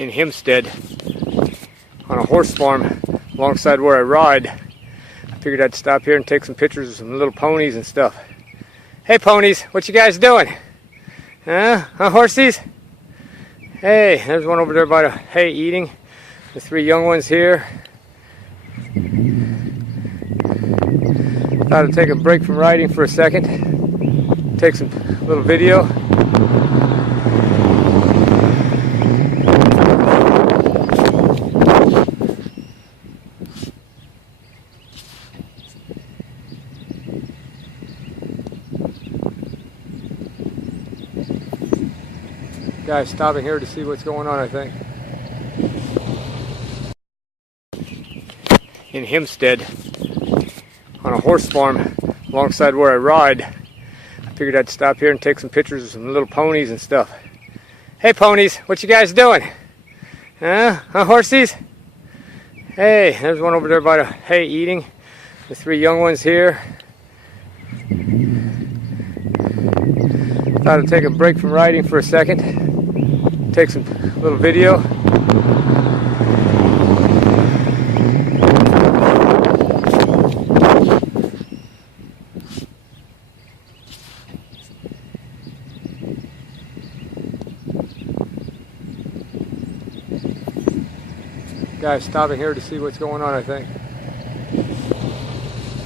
in Hempstead on a horse farm alongside where I ride. I figured I'd stop here and take some pictures of some little ponies and stuff. Hey ponies, what you guys doing? Huh? Horsies? Hey, there's one over there by the hay eating. The three young ones here. Thought I'd take a break from riding for a second. Take some little video. Guys stopping here to see what's going on, I think. In Hempstead on a horse farm alongside where I ride. I figured I'd stop here and take some pictures of some little ponies and stuff. Hey ponies, what you guys doing? Huh? Horsies? Hey, there's one over there by the hay eating. The three young ones here. Thought I'd take a break from riding for a second. Take some little video. Guys stopping here to see what's going on, I think.